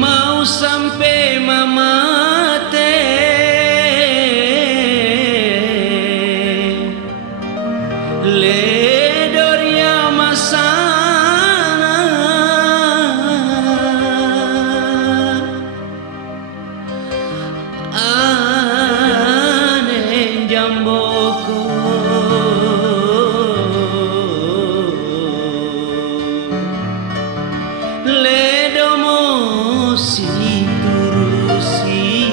mau sampai mamate le doria masana ane jamboko si turusi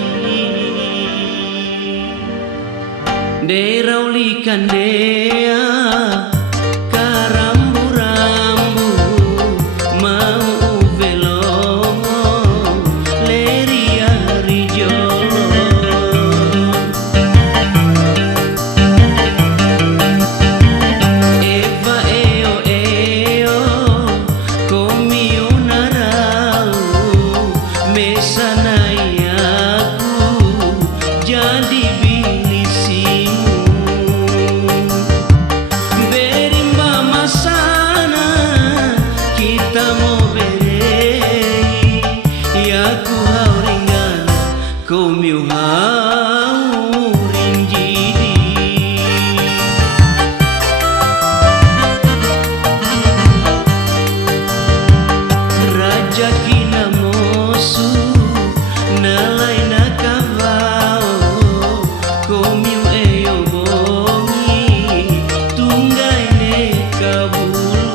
de raulikan dea karambu-rambu mau velomo leria rijolo eva eo komio narau mesanai aku jadi bilisimu berimba masana kita mau berei ya ku hauringan komiu haurin jidi raja kina mosu nalai nakavao komiu eyo bongi tunggai ne kabulu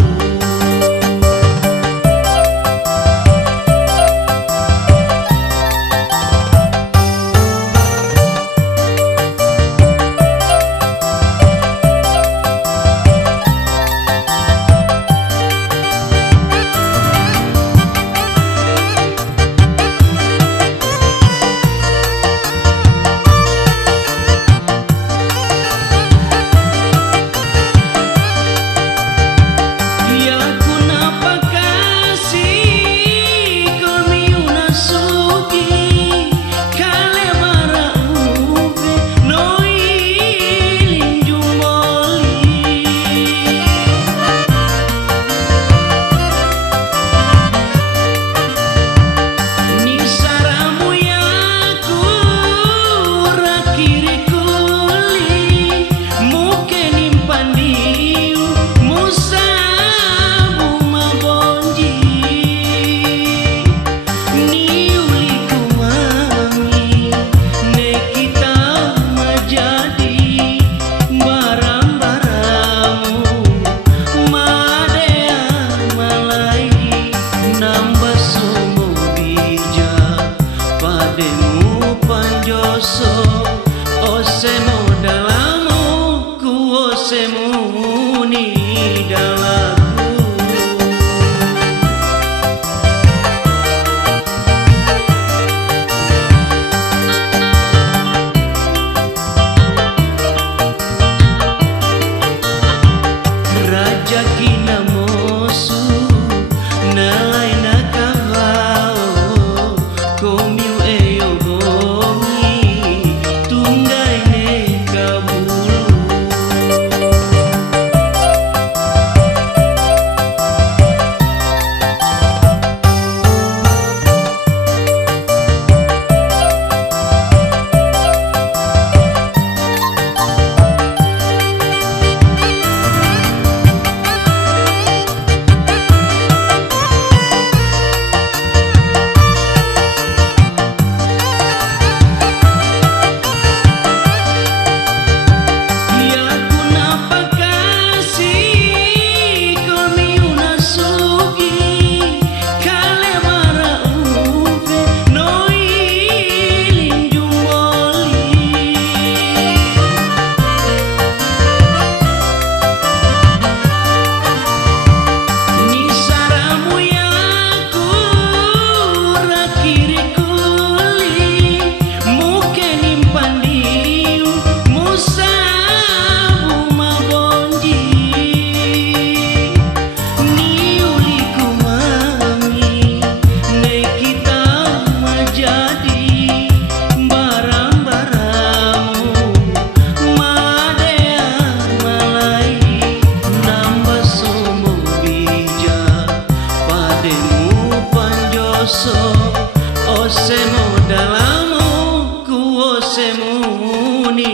osemo dalamu ku osemu ni dalaku raja kina mosu nalai nakavao komiu eyo bongi tunggai ne kabulu so Osemo dalamu ku osemuni